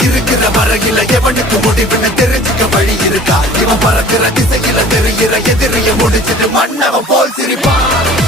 இருக்கிற வரையில எவனுக்கு முடிவுன்னு தெரிஞ்சுக்க வழி இருக்கா? இவன் பறக்கிற திசையில தெரிகிற எதிரிய முடிச்சிட்டு மன்னவன் போல் சிரிப்பான்.